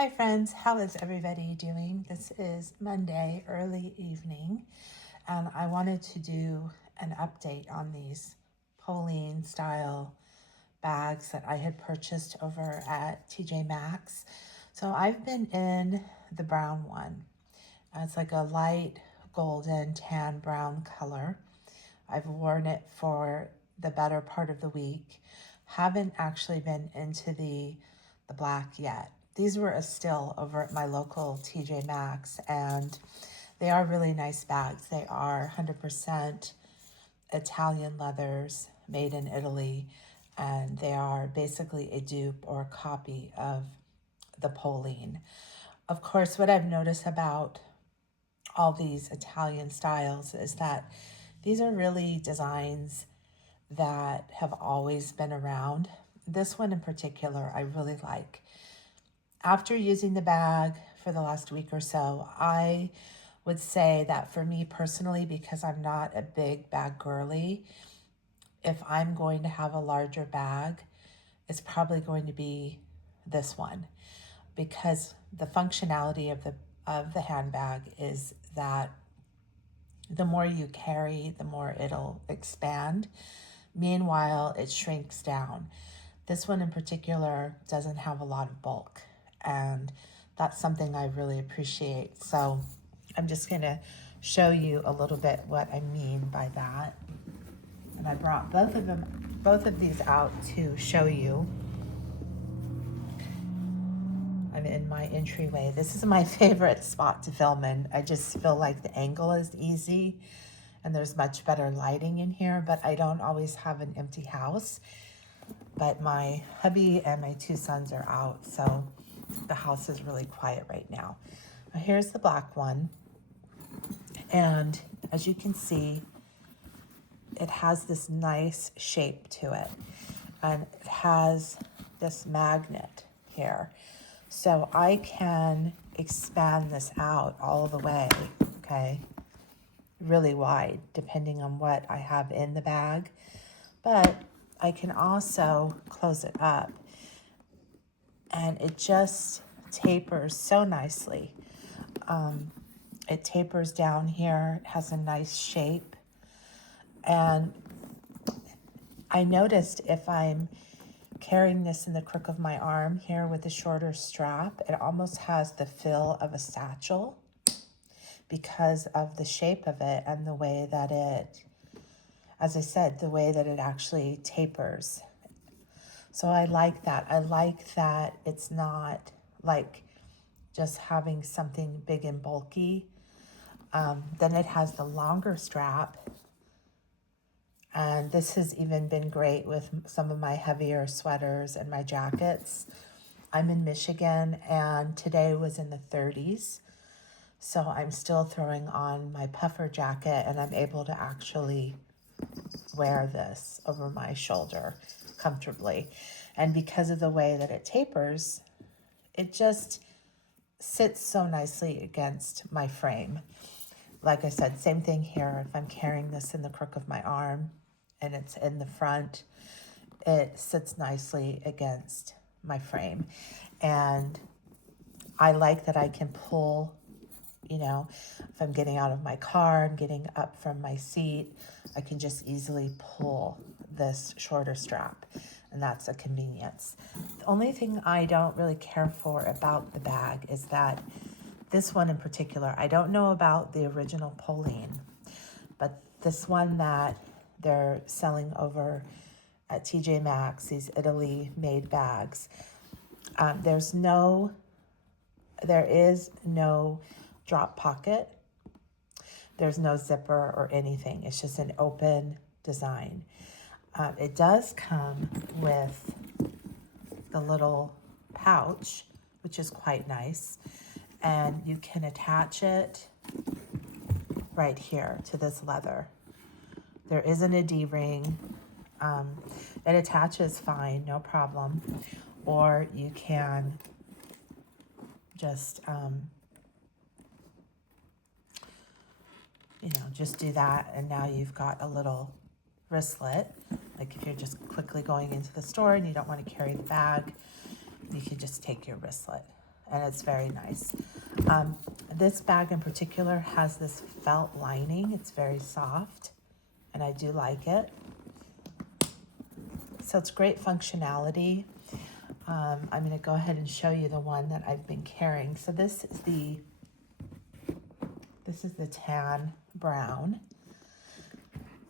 Hi friends, how is everybody doing? This is Monday, early evening, and I wanted to do an update on these Polene style bags that I had purchased over at TJ Maxx. So I've been in the brown one. It's like a light golden tan brown color. I've worn it for the better part of the week. Haven't actually been into the black yet. These were a still over at my local TJ Maxx, and they are really nice bags. They are 100% Italian leathers made in Italy, and they are basically a dupe or a copy of the Polene. Of course, what I've noticed about all these Italian styles is that these are really designs that have always been around. This one in particular, I really like. After using the bag for the last week or so, I would say that for me personally, because I'm not a big bag girly, if I'm going to have a larger bag, it's probably going to be this one, because the functionality of the handbag is that the more you carry, the more it'll expand. Meanwhile, it shrinks down. This one in particular doesn't have a lot of bulk, and that's something I really appreciate. So I'm just going to show you a little bit what I mean by that. And I brought both of these out to show you. I'm in my entryway. This is my favorite spot to film in. I just feel like the angle is easy and there's much better lighting in here, but I don't always have an empty house. But my hubby and my two sons are out, so the house is really quiet right now. Here's the black one, and as you can see, it has this nice shape to it, and it has this magnet here. So I can expand this out all the way, okay, really wide, depending on what I have in the bag. But I can also close it up, and it just tapers so nicely. It tapers down here, it has a nice shape. And I noticed if I'm carrying this in the crook of my arm here with a shorter strap, it almost has the feel of a satchel because of the shape of it and the way that it, as I said, the way that it actually tapers. So I like that. I like that it's not like just having something big and bulky. Then it has the longer strap. And this has even been great with some of my heavier sweaters and my jackets. I'm in Michigan and today was in the 30s. So I'm still throwing on my puffer jacket and I'm able to actually wear this over my shoulder comfortably. And because of the way that it tapers, it just sits so nicely against my frame. Like I said, same thing here. If I'm carrying this in the crook of my arm and it's in the front, it sits nicely against my frame. And I like that I can pull, if I'm getting out of my car, I'm getting up from my seat, I can just easily pull this shorter strap, and that's a convenience. The only thing I don't really care for about the bag is that this one in particular, I don't know about the original Polene, but this one that they're selling over at TJ Maxx, these Italy made bags, there is no drop pocket. There's no zipper or anything. It's just an open design. It does come with the little pouch, which is quite nice. And you can attach it right here to this leather. There isn't a D-ring. It attaches fine, no problem. Or you can just, just do that. And now you've got a little wristlet. Like if you're just quickly going into the store and you don't want to carry the bag, you can just take your wristlet and it's very nice. This bag in particular has this felt lining. It's very soft, and I do like it. So it's great functionality. I'm going to go ahead and show you the one that I've been carrying. So this is the tan brown,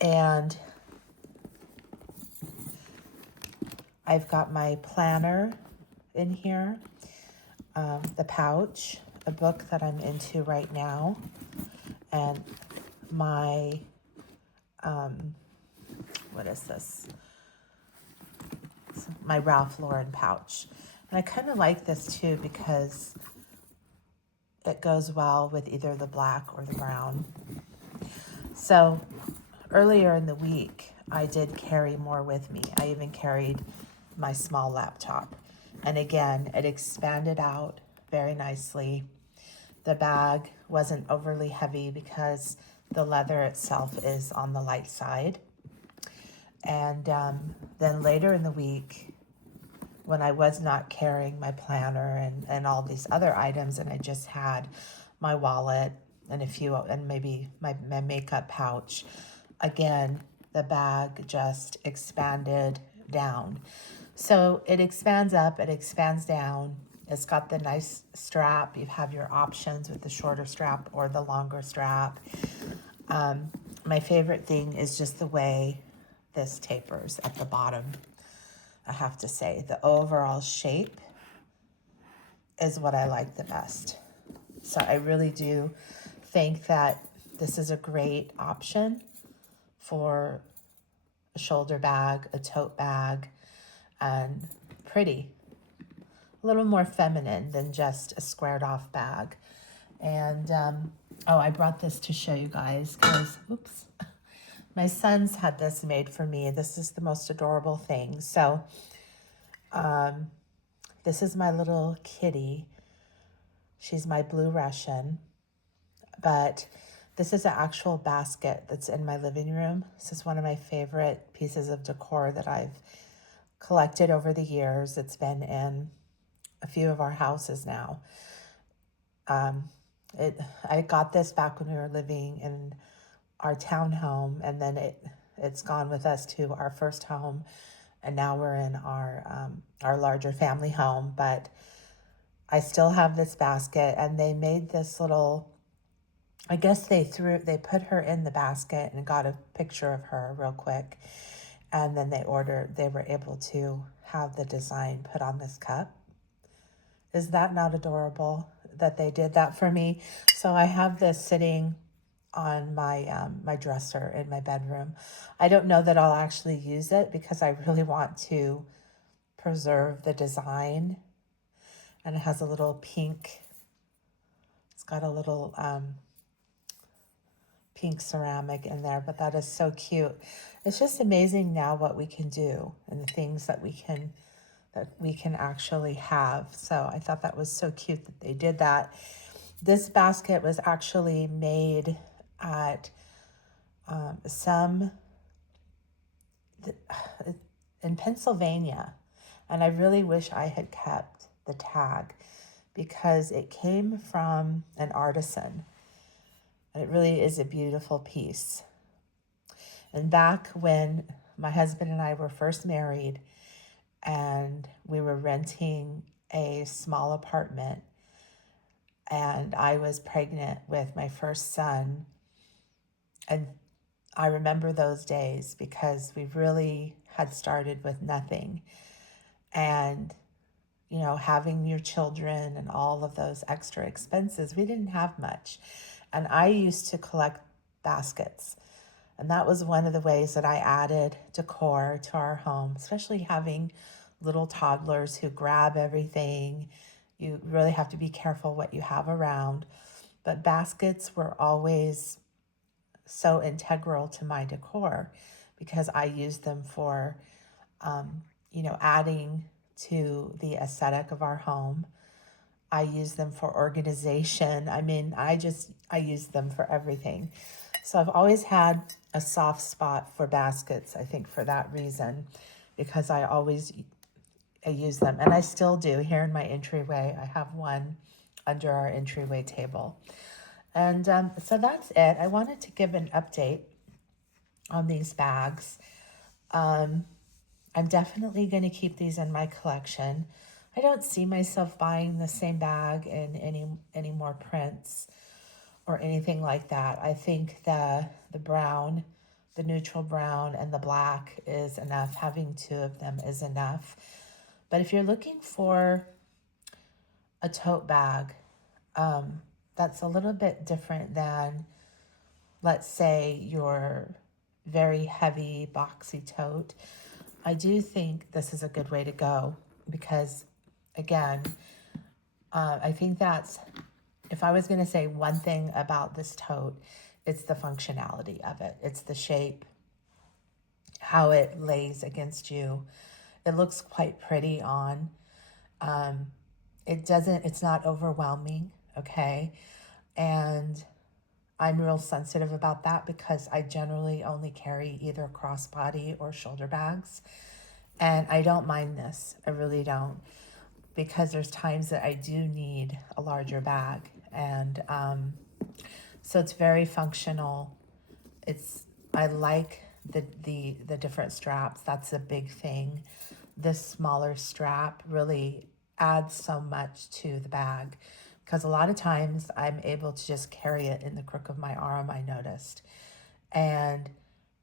and I've got my planner in here, the pouch, a book that I'm into right now, and my, what is this? My Ralph Lauren pouch. And I kind of like this too because it goes well with either the black or the brown. So earlier in the week, I did carry more with me. I even carried my small laptop. And again, it expanded out very nicely. The bag wasn't overly heavy because the leather itself is on the light side. And then later in the week, when I was not carrying my planner and all these other items, and I just had my wallet and maybe my makeup pouch, again, the bag just expanded down. So it expands up, it expands down. It's got the nice strap. You have your options with the shorter strap or the longer strap. My favorite thing is just the way this tapers at the bottom. I have to say, the overall shape is what I like the best. So I really do think that this is a great option for a shoulder bag, a tote bag, and pretty. A little more feminine than just a squared off bag. And, oh, I brought this to show you guys because, oops, my son's had this made for me. This is the most adorable thing. So, this is my little kitty. She's my blue Russian, but this is an actual basket that's in my living room. This is one of my favorite pieces of decor that I've collected over the years. It's been in a few of our houses now. I got this back when we were living in our townhome, and then it's gone with us to our first home, and now we're in our larger family home. But I still have this basket, and they made this little, I guess they put her in the basket and got a picture of her real quick, and then they were able to have the design put on this cup. Is that not adorable that they did that for me? So I have this sitting on my my dresser in my bedroom. I don't know that I'll actually use it because I really want to preserve the design. And it has a little pink, it's got a little pink ceramic in there, but that is so cute. It's just amazing now what we can do and the things that we can actually have. So I thought that was so cute that they did that. This basket was actually made at in Pennsylvania, and I really wish I had kept the tag because it came from an artisan, and it really is a beautiful piece. And back when my husband and I were first married, and we were renting a small apartment, and I was pregnant with my first son. And I remember those days because we really had started with nothing. And, you know, having your children and all of those extra expenses, we didn't have much. And I used to collect baskets. And that was one of the ways that I added decor to our home, especially having little toddlers who grab everything. You really have to be careful what you have around. But baskets were always so integral to my decor because I use them for, adding to the aesthetic of our home. I use them for organization. I mean, I use them for everything. So I've always had a soft spot for baskets, I think for that reason, because I always I use them, and I still do here in my entryway. I have one under our entryway table. And so that's it. I wanted to give an update on these bags. I'm definitely going to keep these in my collection. I don't see myself buying the same bag in any more prints or anything like that. I think the brown, the neutral brown, and the black is enough. Having two of them is enough. But if you're looking for a tote bag, that's a little bit different than, let's say, your very heavy boxy tote. I do think this is a good way to go because, again, I think that's, if I was going to say one thing about this tote, it's the functionality of it. It's the shape, how it lays against you. It looks quite pretty on. It's not overwhelming, okay? And I'm real sensitive about that because I generally only carry either crossbody or shoulder bags. And I don't mind this. I really don't. Because there's times that I do need a larger bag. And so it's very functional. I like the different straps. That's a big thing. This smaller strap really adds so much to the bag because a lot of times I'm able to just carry it in the crook of my arm, I noticed. And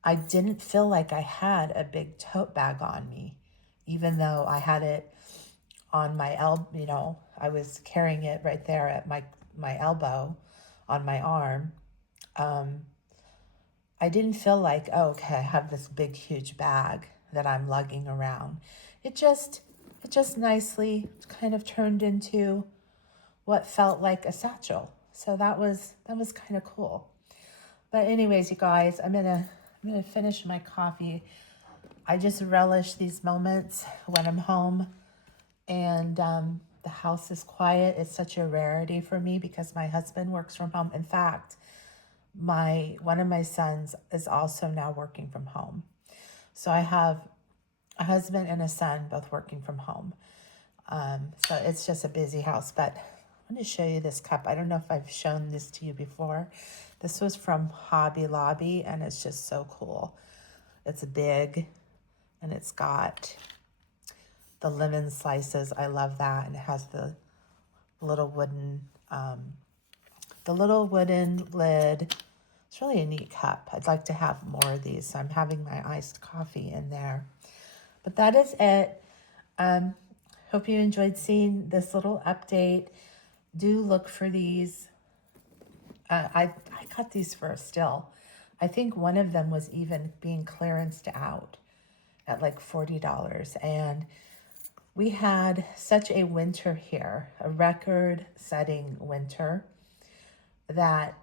I didn't feel like I had a big tote bag on me, even though I had it on my elbow, I was carrying it right there at my elbow on my arm. I didn't feel like, oh, okay, I have this big, huge bag that I'm lugging around. It just nicely kind of turned into what felt like a satchel. So that was kind of cool. But anyways, you guys, I'm gonna finish my coffee. I just relish these moments when I'm home and the house is quiet. It's such a rarity for me because my husband works from home. In fact, one of my sons is also now working from home. So I have a husband and a son both working from home. So it's just a busy house, but I'm going to show you this cup. I don't know if I've shown this to you before. This was from Hobby Lobby and it's just so cool. It's big and it's got the lemon slices. I love that. And it has the little wooden lid. It's really a neat cup. I'd like to have more of these. So I'm having my iced coffee in there. But that is it. Hope you enjoyed seeing this little update. Do look for these. I got these for a steal. I think one of them was even being clearanced out at like $40. And we had such a winter here, a record-setting winter, that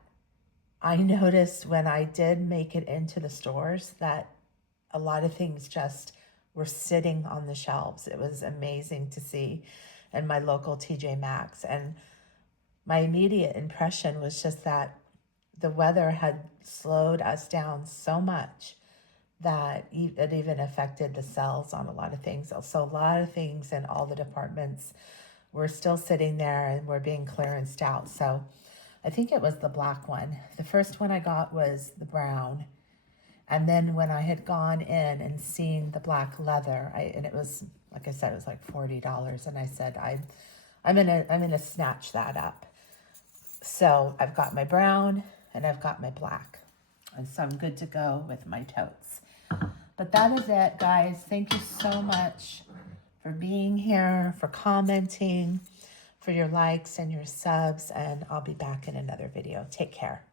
I noticed when I did make it into the stores that a lot of things just were sitting on the shelves. It was amazing to see in my local TJ Maxx. And my immediate impression was just that the weather had slowed us down so much that it even affected the sales on a lot of things. So a lot of things in all the departments were still sitting there and were being clearanced out. So I think it was the black one. The first one I got was the brown. And then when I had gone in and seen the black leather, and it was, like I said, it was like $40. And I said, I'm gonna snatch that up. So I've got my brown and I've got my black. And so I'm good to go with my totes. But that is it, guys. Thank you so much for being here, for commenting, for your likes and your subs. And I'll be back in another video. Take care.